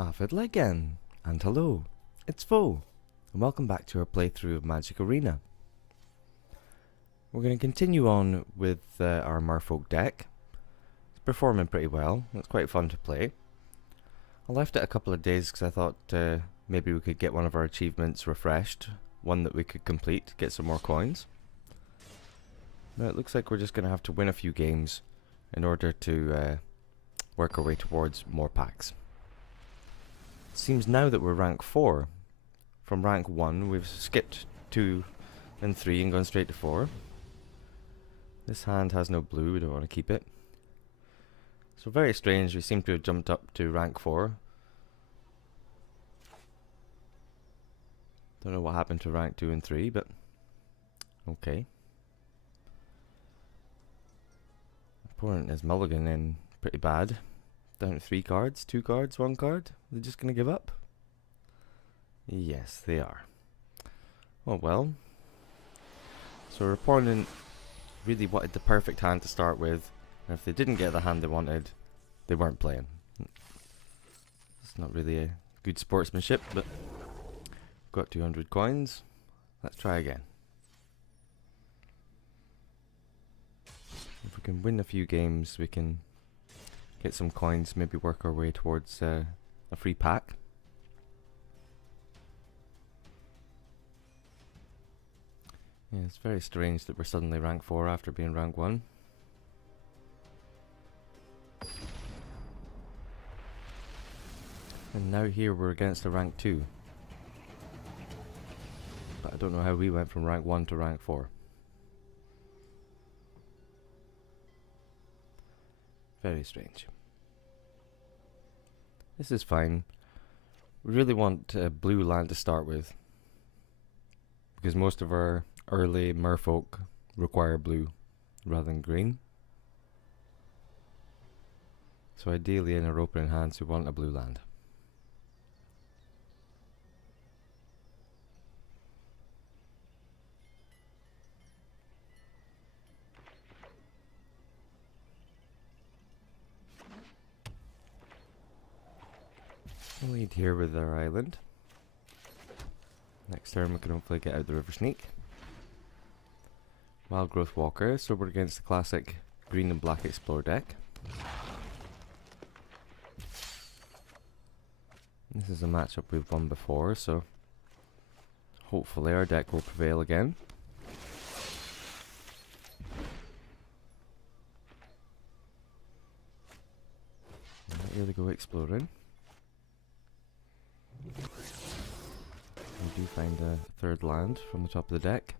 Avidla again, and hello, it's Vo, and welcome back to our playthrough of MTG Arena. We're going to continue on with our Merfolk deck. It's performing pretty well, it's quite fun to play. I left it a couple of days because I thought maybe we could get one of our achievements refreshed, one that we could complete, get some more coins. Now it looks like we're just going to have to win a few games in order to work our way towards more packs. Seems now that we're rank 4. From rank 1 we've skipped 2 and 3 and gone straight to 4. This hand has no blue, we don't want to keep it. So very strange, we seem to have jumped up to rank 4. Don't know what happened to rank 2 and 3, but okay. Opponent is mulligan in pretty bad. Down to 3 cards, 2 cards, 1 card. They're just going to give up? Yes, they are. Oh well. So our opponent really wanted the perfect hand to start with, and if they didn't get the hand they wanted, they weren't playing. It's not really a good sportsmanship, but got 200 coins. Let's try again. If we can win a few games, we can get some coins, maybe work our way towards a free pack. Yeah, it's very strange that we're suddenly rank 4 after being rank 1. And now here we're against a rank 2. But I don't know how we went from rank 1 to rank 4. Very strange. This is fine. We really want blue land to start with, because most of our early Merfolk require blue rather than green. So ideally in our opening hands we want a blue land. We'll lead here with our island. Next turn we can hopefully get out the River Sneak. Wild Growth Walker, so we're against the classic green and black Explore deck. This is a matchup we've won before, so hopefully our deck will prevail again. Not really go exploring. We do find a third land from the top of the deck.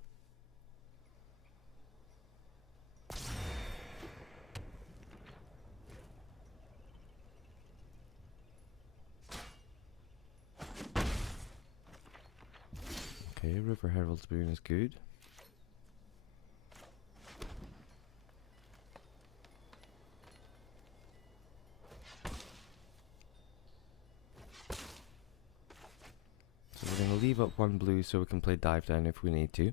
Okay, River Herald's Boon is good. So we're going to leave up 1 blue so we can play Dive Down if we need to.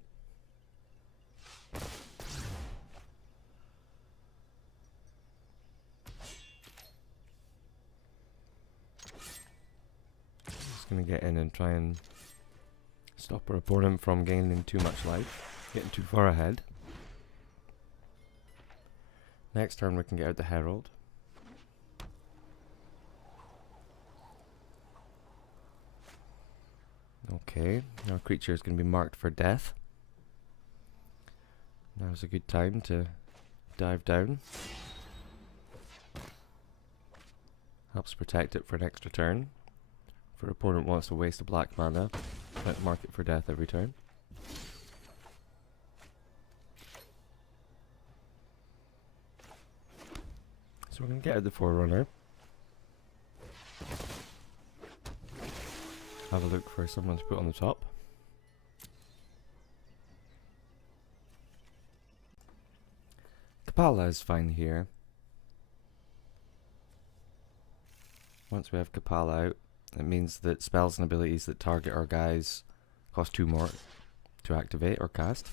Just going to get in and try and stop our opponent from gaining too much life, getting too far ahead. Next turn we can get out the Herald. Okay, our creature is going to be marked for death. Now's a good time to dive down. Helps protect it for an extra turn. If our opponent wants to waste a black mana, mark it for death every turn. So we're going to get out the Forerunner. Have a look for someone to put on the top. Kapala is fine here. Once we have Kapala out, it means that spells and abilities that target our guys cost 2 more to activate or cast.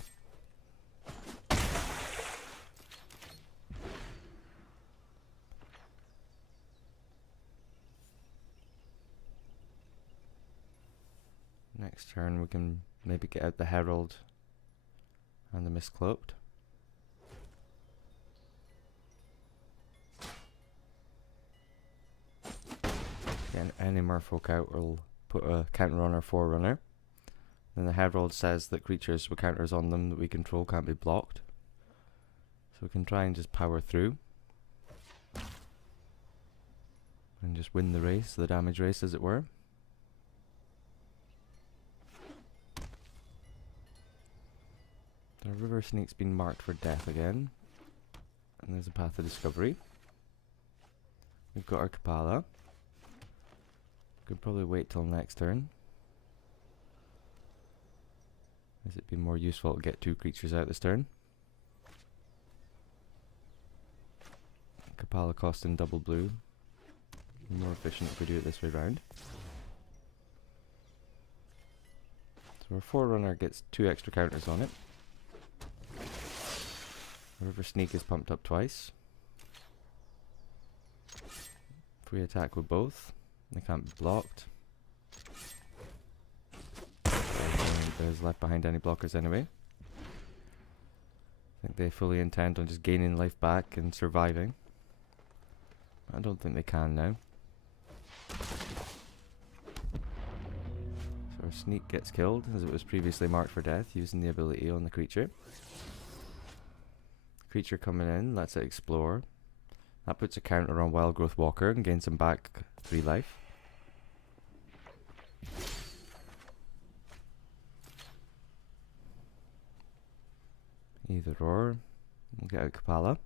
Next turn we can maybe get out the Herald and the Mistcloaked. Getting any Merfolk out will put a counter on our Forerunner. Then the Herald says that creatures with counters on them that we control can't be blocked. So we can try and just power through. And just win the race, the damage race as it were. The River Sneak's been marked for death again. And there's a Path of Discovery. We've got our Kapala. Could probably wait till next turn. As it'd be more useful to get 2 creatures out this turn. Kapala costing double blue. More efficient if we do it this way round. So our Forerunner gets 2 extra counters on it. River Sneak is pumped up twice. If we attack with both, they can't be blocked. There's left behind any blockers anyway. I think they fully intend on just gaining life back and surviving. I don't think they can now. So our Sneak gets killed as it was previously marked for death using the ability on the creature. Creature coming in lets it explore. That puts a counter on Wild Growth Walker and gains him back 3 life. Either or. We'll get out Kapala.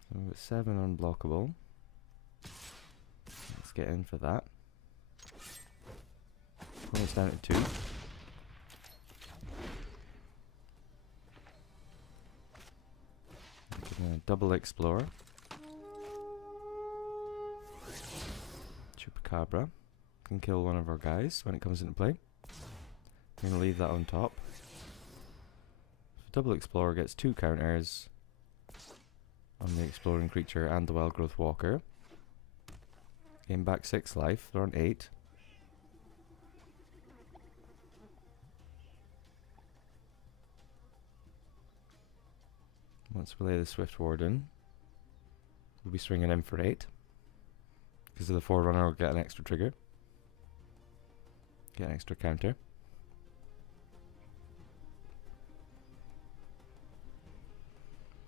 So we've got 7 unblockable. Let's get in for that. It's down to 2. Gonna double explore. Chupacabra can kill one of our guys when it comes into play. We're gonna leave that on top. So double explorer gets 2 counters on the exploring creature and the Wild Growth Walker. Gain back 6 life. They're on 8. Once we lay the Swift Warden, we'll be swinging in for 8. Because of the Forerunner, we'll get an extra trigger. Get an extra counter.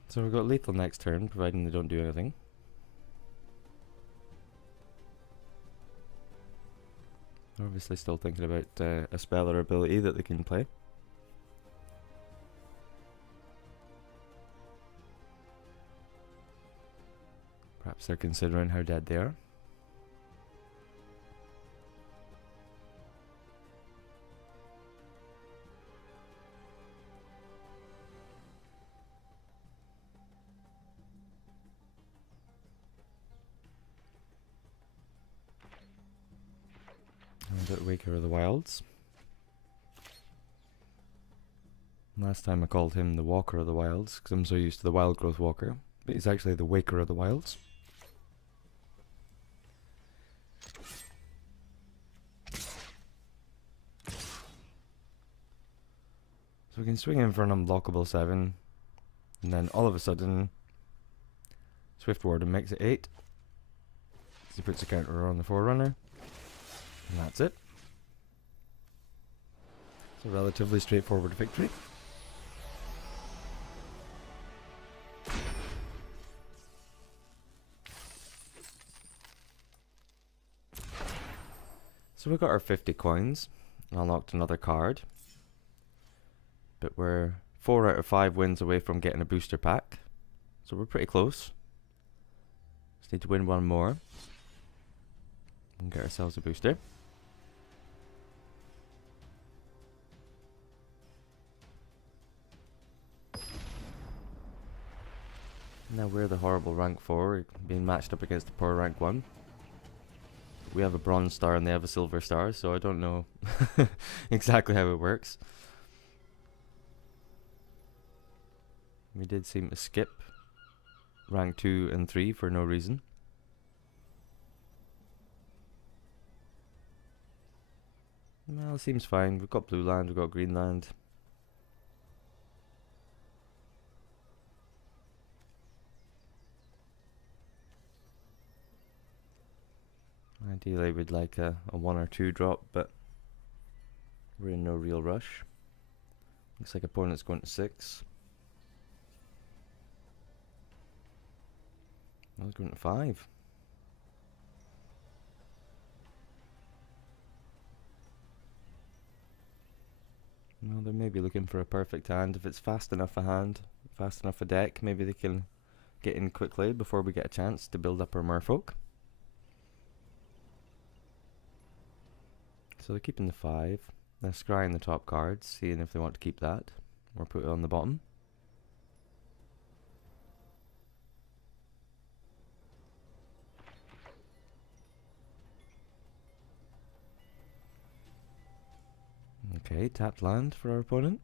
So we've got lethal next turn, providing they don't do anything. Obviously still thinking about a spell or ability that they can play. Perhaps they're considering how dead they are. A bit Waker of the Wilds. Last time I called him the Walker of the Wilds because I'm so used to the Wild Growth Walker, but he's actually the Waker of the Wilds. So we can swing in for an unblockable 7, and then all of a sudden, Swift Warden makes it 8. So he puts a counter on the Forerunner, and that's it. It's a relatively straightforward victory. So we got our 50 coins, and unlocked another card. But we're 4 out of 5 wins away from getting a booster pack. So we're pretty close. Just need to win one more and get ourselves a booster. Now we're the horrible rank 4, being matched up against the poor rank 1. We have a bronze star and they have a silver star, so I don't know exactly how it works. We did seem to skip rank 2 and 3 for no reason. Well, it seems fine. We've got blue land, we've got green land. Ideally we'd like a 1 or 2 drop, but we're in no real rush. Looks like opponent's going to 6. I was going to 5. Well, they may be looking for a perfect hand. If it's fast enough a hand, fast enough a deck, maybe they can get in quickly before we get a chance to build up our Merfolk. So they're keeping the 5. They're scrying the top cards, seeing if they want to keep that or put it on the bottom. Okay, tapped land for our opponent.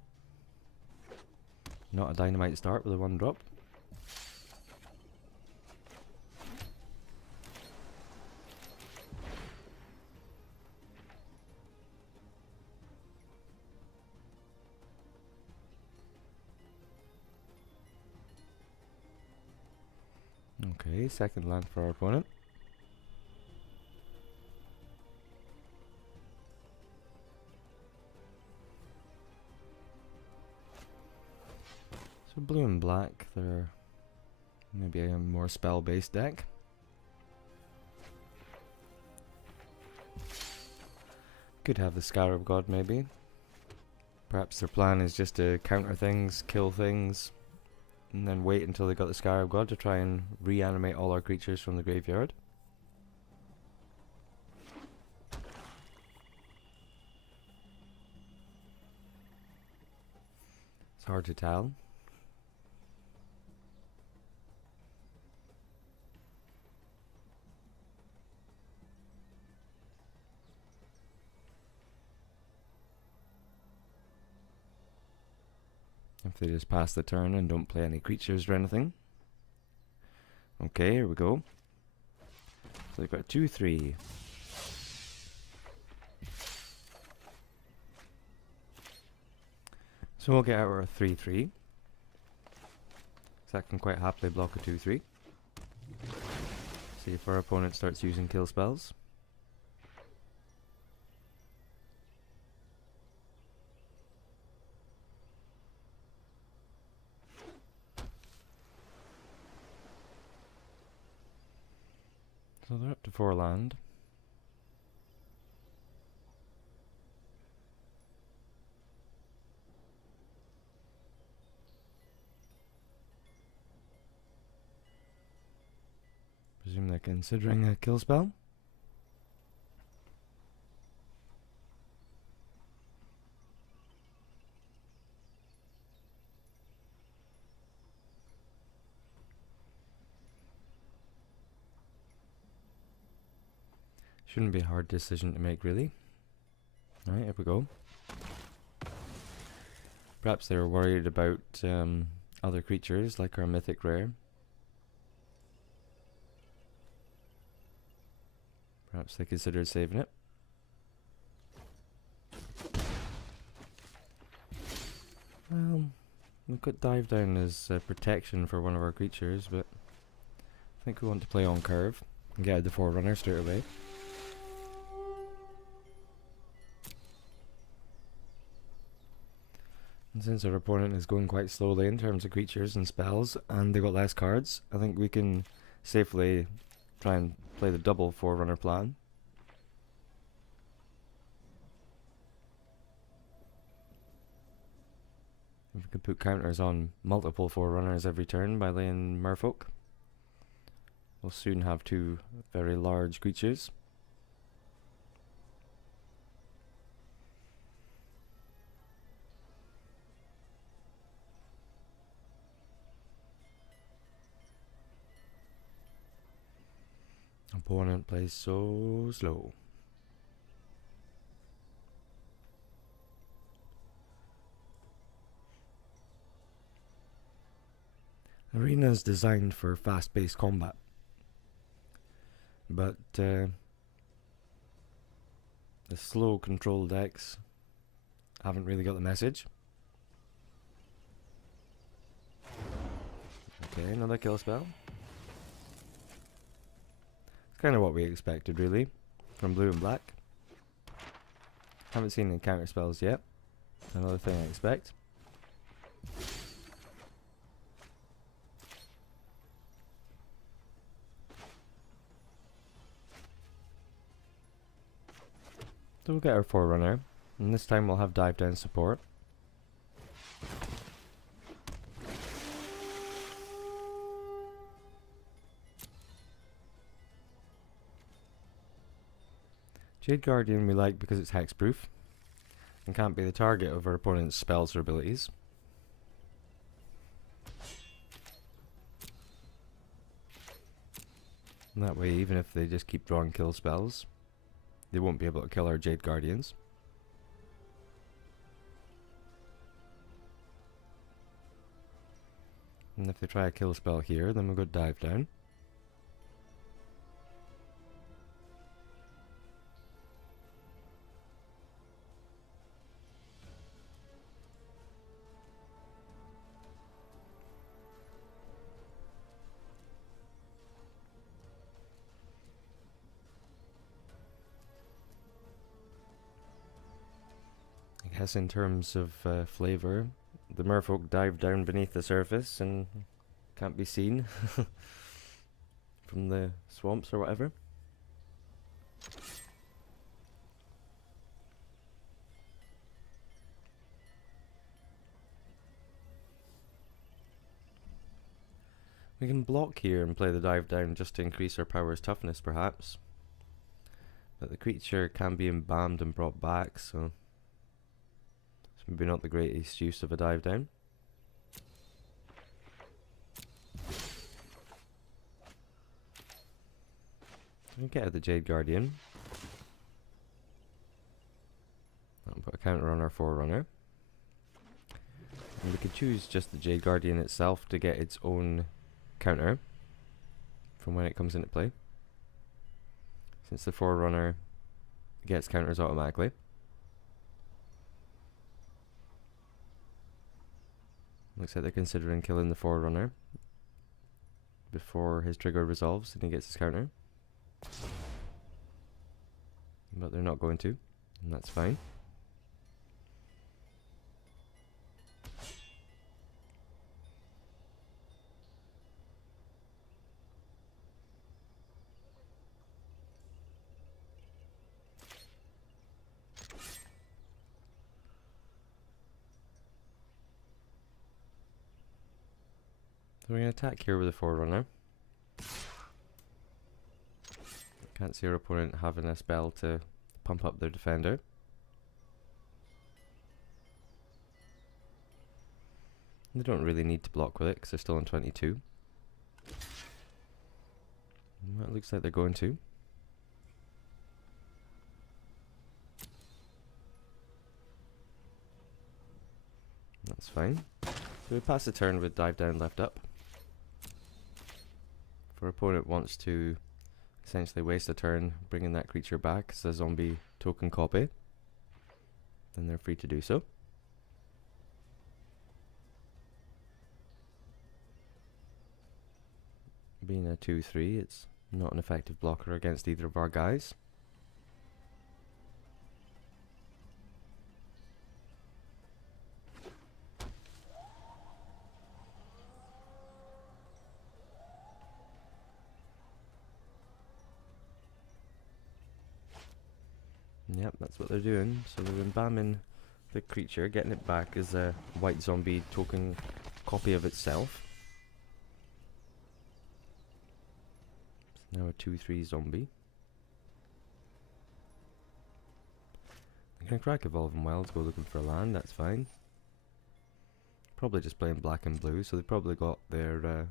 Not a dynamite start with a 1 drop. Okay, second land for our opponent. So blue and black, they're maybe a more spell-based deck. Could have the Scarab God maybe. Perhaps their plan is just to counter things, kill things, and then wait until they got the Scarab God to try and reanimate all our creatures from the graveyard. It's hard to tell. If they just pass the turn and don't play any creatures or anything. Okay, here we go. So they've got 2-3. So we'll get out our 3-3. So that can quite happily block a 2-3. See if our opponent starts using kill spells. So they're up to 4 land. Presume they're considering a kill spell. Shouldn't be a hard decision to make, really. Alright, here we go. Perhaps they were worried about other creatures, like our mythic rare. Perhaps they considered saving it. Well, we could dive down as protection for one of our creatures, but I think we want to play on curve and get out the Forerunner straight away. And since our opponent is going quite slowly in terms of creatures and spells, and they got less cards, I think we can safely try and play the double Forerunner plan. If we can put counters on multiple Forerunners every turn by laying Merfolk, we'll soon have 2 very large creatures. Opponent plays so slow. Arena is designed for fast-paced combat, but the slow control decks haven't really got the message. Okay, another kill spell. It's kind of what we expected, really, from blue and black. Haven't seen any counter spells yet. Another thing I expect. So we'll get our Forerunner, and this time we'll have dive down support. Jade Guardian we like because it's hexproof and can't be the target of our opponent's spells or abilities. And that way, even if they just keep drawing kill spells, they won't be able to kill our Jade Guardians. And if they try a kill spell here, then we'll go dive down. I guess in terms of flavor, the Merfolk dive down beneath the surface and can't be seen from the swamps or whatever. We can block here and play the dive down just to increase our power's toughness perhaps. But the creature can be embalmed and brought back, so it's maybe not the greatest use of a dive down. We get out the Jade Guardian. I'll put a counter on our Forerunner. And we could choose just the Jade Guardian itself to get its own counter from when it comes into play, since the Forerunner gets counters automatically. Looks like they're considering killing the Forerunner before his trigger resolves and he gets his counter. But they're not going to, and that's fine. So we're going to attack here with a Forerunner. Can't see our opponent having a spell to pump up their defender. They don't really need to block with it because they're still on 22. Well, it looks like they're going to. That's fine. So we pass the turn with dive down left up. If our opponent wants to essentially waste a turn bringing that creature back as a zombie token copy, then they're free to do so. Being a 2/3, it's not an effective blocker against either of our guys. Yep, that's what they're doing. So they're embalming the creature, getting it back as a white zombie token copy of itself. It's now a 2/3 zombie. They can crack Evolve and Wild, go looking for a land, that's fine. Probably just playing black and blue, so they've probably got their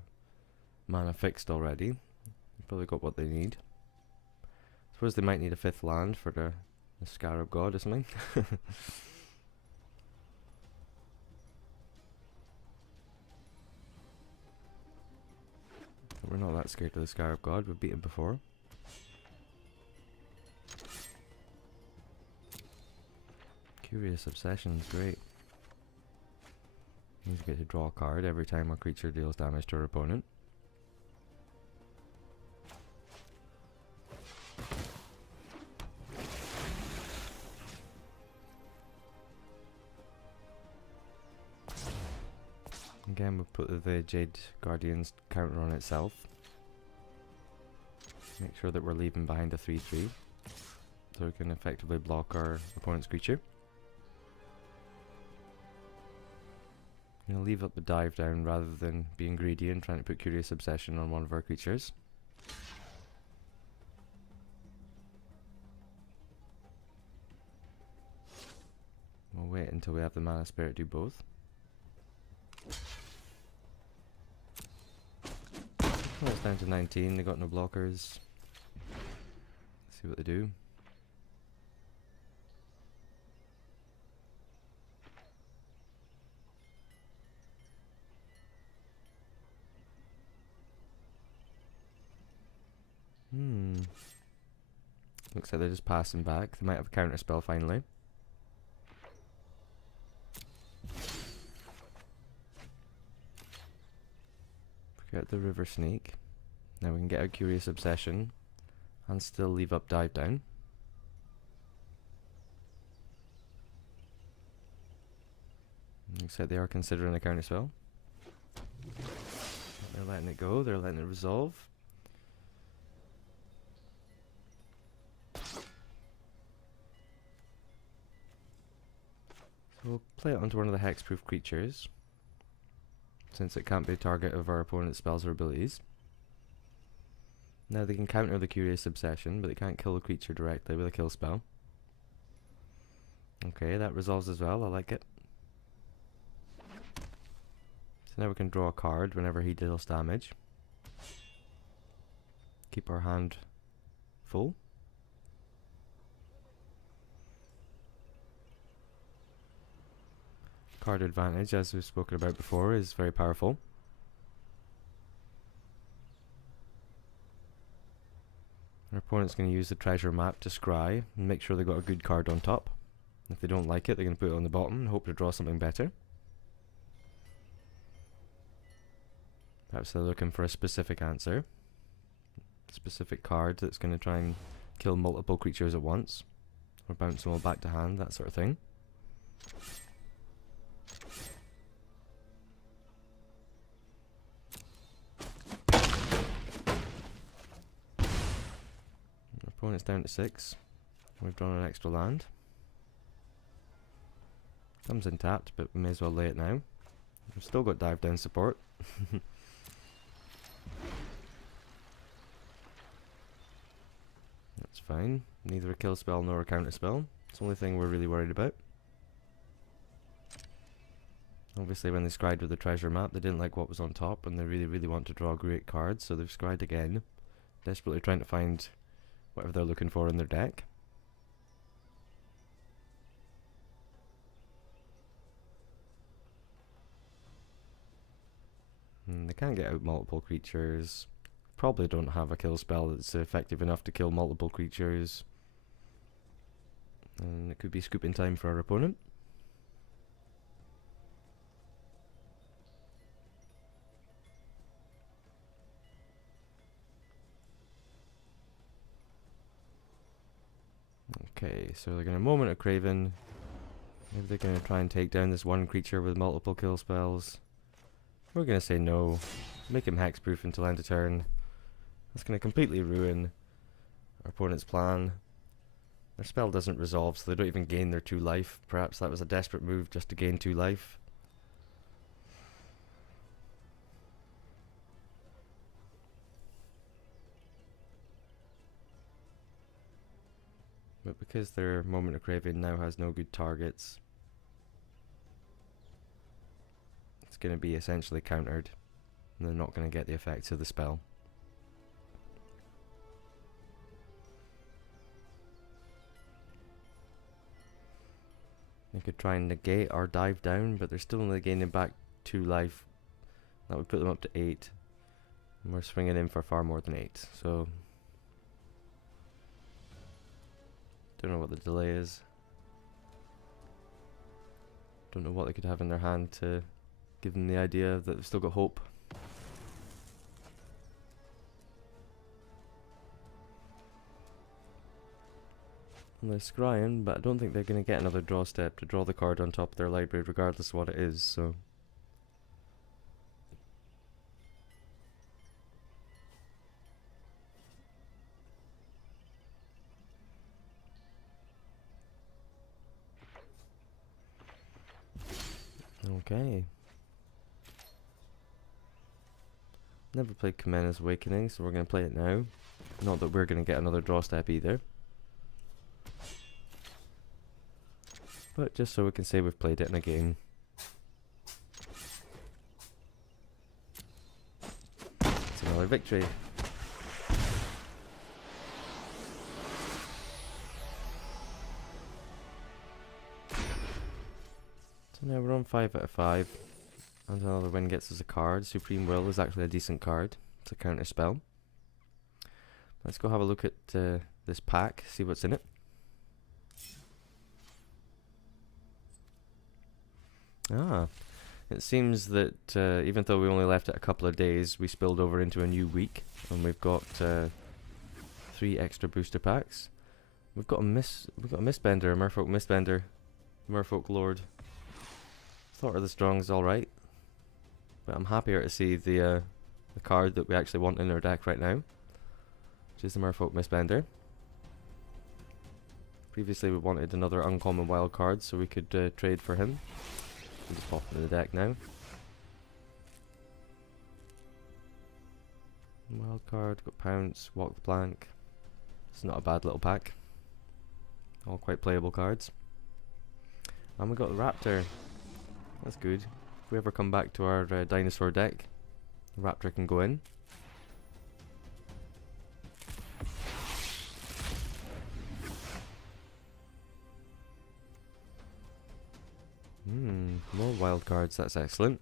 mana fixed already. They've probably got what they need. Suppose they might need a 5th land for the Scarab God or something. we're not that scared of the Scarab God. We've beaten before. Curious Obsession is great. Means we get to draw a card every time our creature deals damage to our opponent. Again, we'll put the Jade Guardian's counter on itself. Make sure that we're leaving behind a 3/3, so we can effectively block our opponent's creature. I'm going to leave up the dive down rather than being greedy and trying to put Curious Obsession on one of our creatures. We'll wait until we have the Mana Spirit do both. Well, it's down to 19, they got no blockers. Let's see what they do. Looks like they're just passing back. They might have a counter spell finally. Forget the River Snake. Now we can get a Curious Obsession and still leave up dive down. Looks like they are considering a counter spell. They're letting it go, they're letting it resolve. So we'll play it onto one of the hexproof creatures, since it can't be a target of our opponent's spells or abilities. Now they can counter the Curious Obsession, but they can't kill the creature directly with a kill spell. Okay, that resolves as well, I like it. So now we can draw a card whenever he deals damage. Keep our hand full. Card advantage, as we've spoken about before, is very powerful. Our opponent's going to use the treasure map to scry and make sure they've got a good card on top. If they don't like it, they're going to put it on the bottom and hope to draw something better. Perhaps they're looking for a specific answer. A specific card that's going to try and kill multiple creatures at once. Or bounce them all back to hand, that sort of thing. Opponent's down to 6. We've drawn an extra land. Comes in tapped, but we may as well lay it now. We've still got dive down support. That's fine. Neither a kill spell nor a counter spell. It's the only thing we're really worried about. Obviously when they scried with the treasure map, they didn't like what was on top and they really want to draw great cards, so they've scried again. Desperately trying to find whatever they're looking for in their deck. They can't get out multiple creatures. Probably don't have a kill spell that's effective enough to kill multiple creatures. And it could be scooping time for our opponent. Okay, so they're going to Moment of Craven. Maybe they're going to try and take down this one creature with multiple kill spells. We're going to say no. Make him hexproof until end of turn. That's going to completely ruin our opponent's plan. Their spell doesn't resolve, so they don't even gain their 2 life. Perhaps that was a desperate move just to gain 2 life. But because their Moment of Craving now has no good targets, it's going to be essentially countered, and they're not going to get the effects of the spell. They could try and negate our dive down, but they're still only gaining back 2 life. That would put them up to 8. And we're swinging in for far more than 8, so don't know what the delay is. Don't know what they could have in their hand to give them the idea that they've still got hope. And they're scrying, but I don't think they're going to get another draw step to draw the card on top of their library regardless of what it is, so... Okay. Never played Kamena's Awakening, so we're going to play it now. Not that we're going to get another draw step either. But just so we can say we've played it in a game. It's another victory. So now we're on 5 out of 5. And another win gets us a card. Supreme Will is actually a decent card. It's a counter spell. Let's go have a look at this pack, see what's in it. Ah, it seems that even though we only left it a couple of days, we spilled over into a new week, and we've got 3 extra booster packs. We've got a Mistbender, a Merfolk Mistbender, Merfolk Lord. Thought of the Strong's alright, but I'm happier to see the card that we actually want in our deck right now, which is the Merfolk Mistbender. Previously we wanted another uncommon wild card so we could trade for him. We'll just pop into the deck now. Wild card, got Pounce, Walk the Plank. It's not a bad little pack. All quite playable cards. And we got the Raptor. That's good. If we ever come back to our dinosaur deck, the Raptor can go in. More wild cards, that's excellent.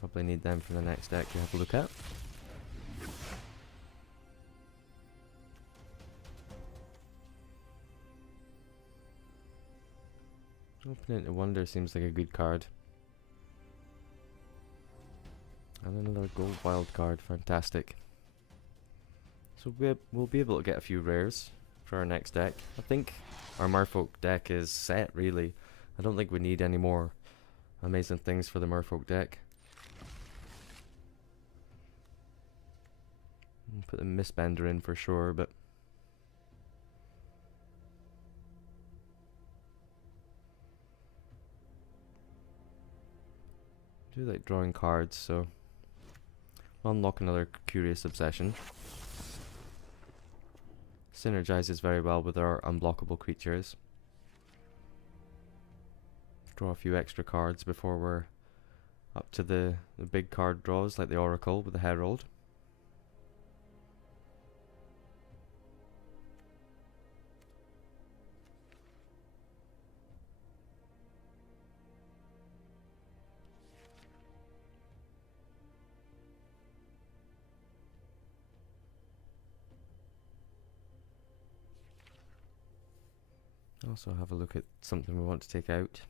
Probably need them for the next deck to have a look at. Open into Wonder seems like a good card. And another gold wild card, fantastic. So we'll be able to get a few rares for our next deck. I think our Merfolk deck is set, really. I don't think we need any more amazing things for the Merfolk deck. We'll put the Mistbender in for sure, but I do like drawing cards, so I'll unlock another Curious Obsession. Synergizes very well with our unblockable creatures. Draw a few extra cards before we're up to the big card draws, like the Oracle with the Herald. Also have a look at something we want to take out.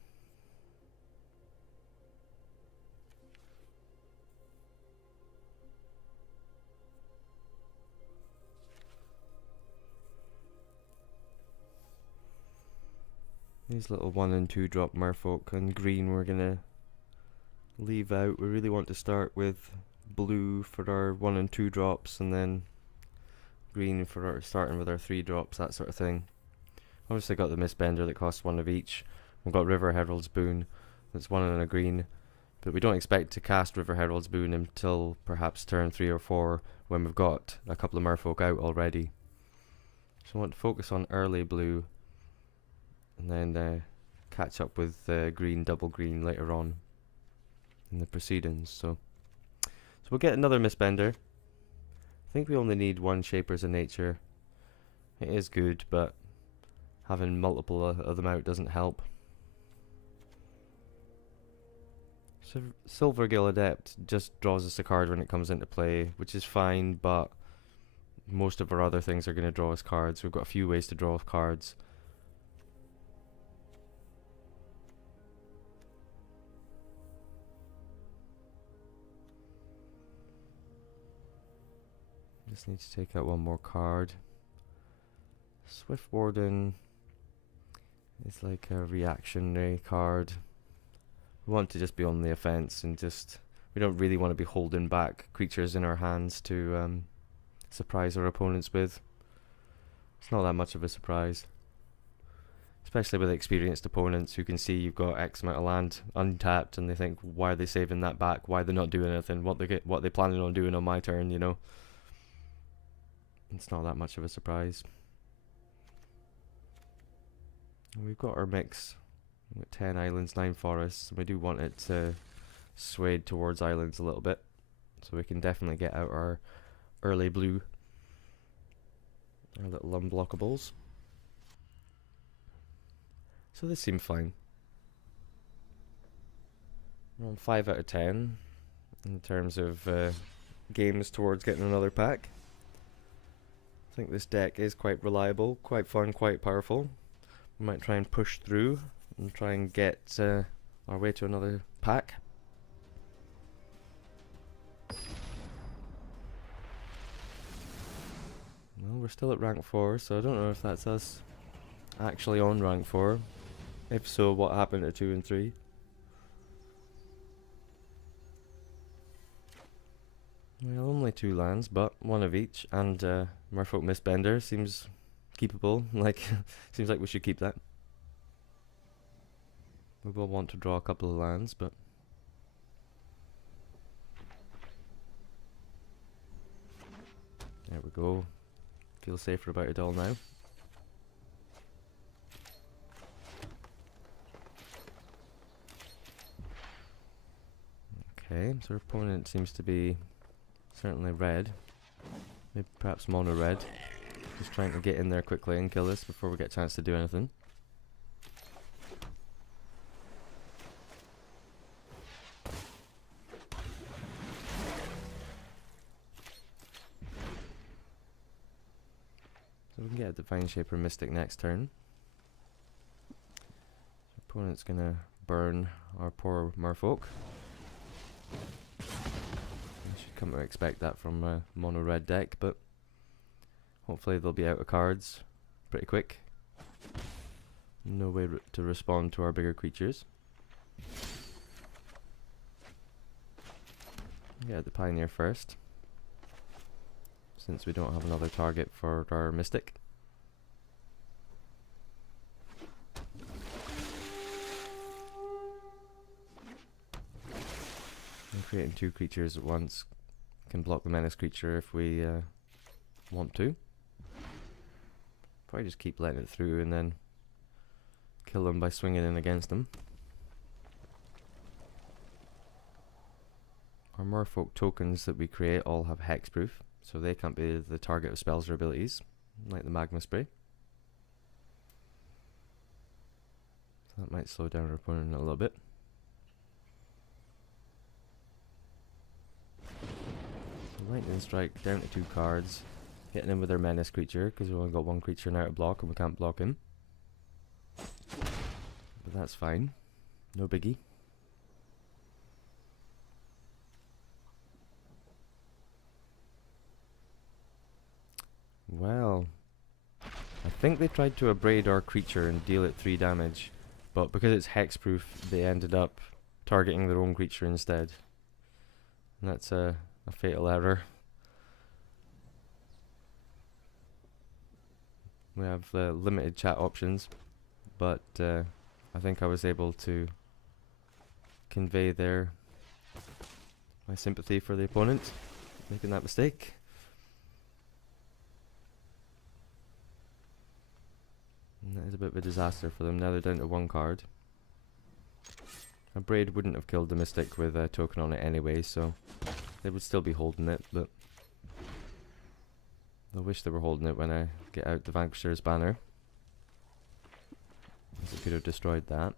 These little 1 and 2 drop Merfolk and green we're gonna leave out. We really want to start with blue for our 1 and 2 drops, and then green for our starting with our 3 drops, that sort of thing. Obviously got the Mistbender that costs 1 of each. We've got River Herald's Boon, that's 1 and a green, but we don't expect to cast River Herald's Boon until perhaps turn 3 or 4 when we've got a couple of Merfolk out already. So I want to focus on early blue and then catch up with green, double green later on in the proceedings. So we'll get another Mistbender. I think we only need 1 Shapers of Nature. It is good, but having multiple of them out doesn't help. Silvergill Adept just draws us a card when it comes into play, which is fine, but most of our other things are going to draw us cards. We've got a few ways to draw cards. Just need to take out one more card. Swift Warden is like a reactionary card. We want to just be on the offense and we don't really want to be holding back creatures in our hands to surprise our opponents with. It's not that much of a surprise, especially with experienced opponents who can see you've got X amount of land untapped and they think, why are they saving that back? Why are they not doing anything? What they planning on doing on my turn? You know, it's not that much of a surprise. And we've got our mix. We've got 10 islands, 9 forests, and we do want it to sway towards islands a little bit, so we can definitely get out our early blue, our little unblockables. So this seemed fine. We're on 5 out of 10 in terms of games towards getting another pack. I think this deck is quite reliable, quite fun, quite powerful. We might try and push through and try and get our way to another pack. Well, we're still at rank 4, so I don't know if that's us actually on rank 4. If so, what happened at 2 and 3? Well, only 2 lands, but 1 of each, and Merfolk Mistbender seems keepable. Like, seems like we should keep that. We will want to draw a couple of lands, but there we go. Feel safer about it all now. Okay, so our opponent seems to be certainly red. Maybe perhaps mono red. Just trying to get in there quickly and kill us before we get a chance to do anything. So we can get a Divine Shaper Mystic next turn. Opponent's gonna burn our poor Merfolk. I should come to expect that from a mono red deck, but hopefully they'll be out of cards pretty quick. No way to respond to our bigger creatures. Get the Pioneer first, since we don't have another target for our Mystic. And creating 2 creatures at once can block the menace creature if we want to. Probably just keep letting it through and then kill them by swinging in against them. Our Merfolk tokens that we create all have hexproof, so they can't be the target of spells or abilities, like the Magma Spray. So that might slow down our opponent a little bit. So Lightning Strike down to 2 cards, hitting him with our menace creature, because we've only got 1 creature now to block and we can't block him. But that's fine, no biggie. Well, I think they tried to abrade our creature and deal it 3 damage, but because it's hexproof, they ended up targeting their own creature instead. And that's a fatal error. We have limited chat options, but I think I was able to convey my sympathy for the opponent making that mistake. And that is a bit of a disaster for them. Now they're down to 1 card. A Braid wouldn't have killed the Mystic with a token on it anyway, so they would still be holding it, but I wish they were holding it when I get out the Vanquisher's banner, as it could have destroyed that.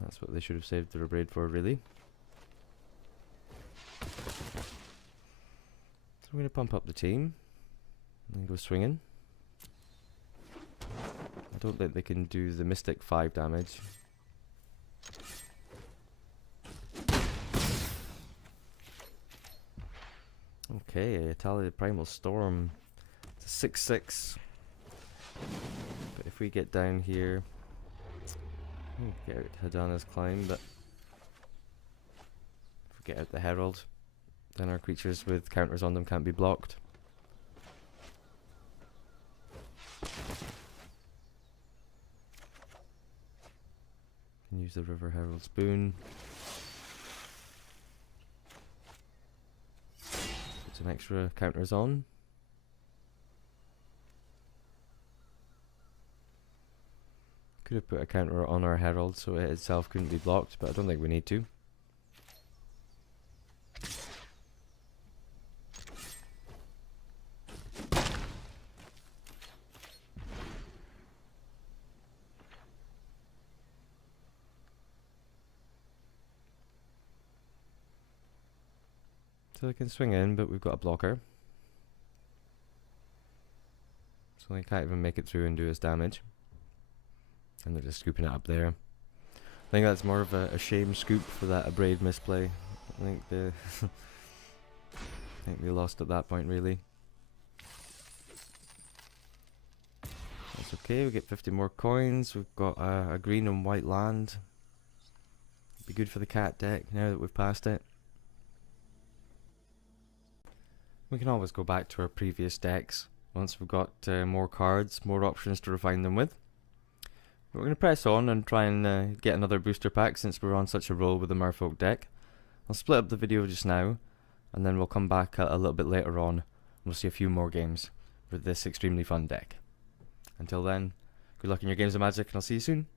That's what they should have saved their braid for, really. So we're going to pump up the team and go swinging. I don't think they can do the Mystic 5 damage. Okay, Tally the Primal Storm. It's a 6/6. But if we get down here, we'll get out Hadana's Climb, but if we get out the Herald, then our creatures with counters on them can't be blocked. Can use the River Herald's Boon. Put some extra counters on. Could have put a counter on our Herald so it itself couldn't be blocked, but I don't think we need to. So they can swing in, but we've got a blocker. So they can't even make it through and do us damage. And they're just scooping it up there. I think that's more of a shame scoop for that Abrade misplay. I think the I think they lost at that point, really. That's okay, we get 50 more coins. We've got a green and white land. Be good for the cat deck now that we've passed it. We can always go back to our previous decks once we've got more cards, more options to refine them with. We're going to press on and try and get another booster pack since we're on such a roll with the Merfolk deck. I'll split up the video just now, and then we'll come back a little bit later on and we'll see a few more games with this extremely fun deck. Until then, good luck in your games of Magic and I'll see you soon.